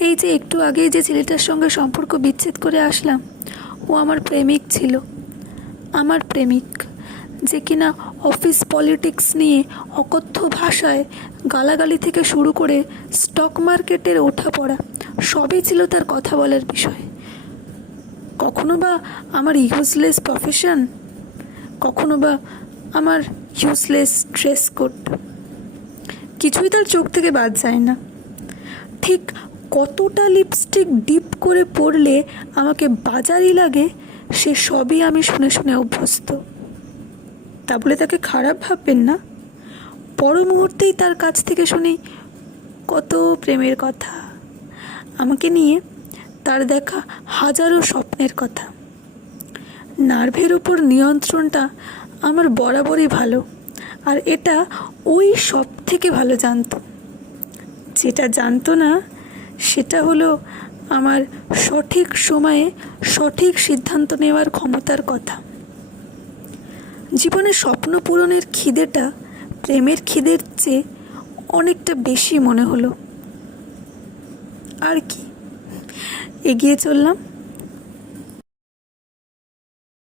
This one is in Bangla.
এই যে একটু আগেই যে ছেলেটার সঙ্গে সম্পর্ক বিচ্ছেদ করে আসলাম, ও আমার প্রেমিক ছিল। আমার প্রেমিক, যে কিনা অফিস পলিটিক্স নিয়ে অকথ্য ভাষায় গালাগালি থেকে শুরু করে স্টক মার্কেটের ওঠাপড়া সবই ছিল তার কথা বলার বিষয়। কখনো বা আমার ইউজলেস প্রফেশন, কখনো বা আমার ইউজলেস ড্রেস কোড, কিছুই তার চোখ থেকে বাদ যায় না। ঠিক কতটা লিপস্টিক ডিপ করে পরলে আমাকে বাজারই লাগে, সে সবই আমি শুনে শুনে অভ্যস্ত। তা বলে তাকে খারাপ ভাববেন না। পর মুহূর্তেই তার কাছ থেকে শুনি কত প্রেমের কথা, আমাকে নিয়ে তার দেখা হাজারো স্বপ্নের কথা। নার্ভের উপর নিয়ন্ত্রণটা আমার বরাবরই ভালো, আর এটা ওই সব থেকে ভালো জানতো। যেটা জানতো না সেটা হলো আমার সঠিক সময়ে সঠিক সিদ্ধান্ত নেওয়ার ক্ষমতার কথা। জীবনে স্বপ্ন পূরণের খিদেটা প্রেমের খিদের চেয়ে অনেকটা বেশি মনে হলো। আর কি, এগিয়ে চললাম।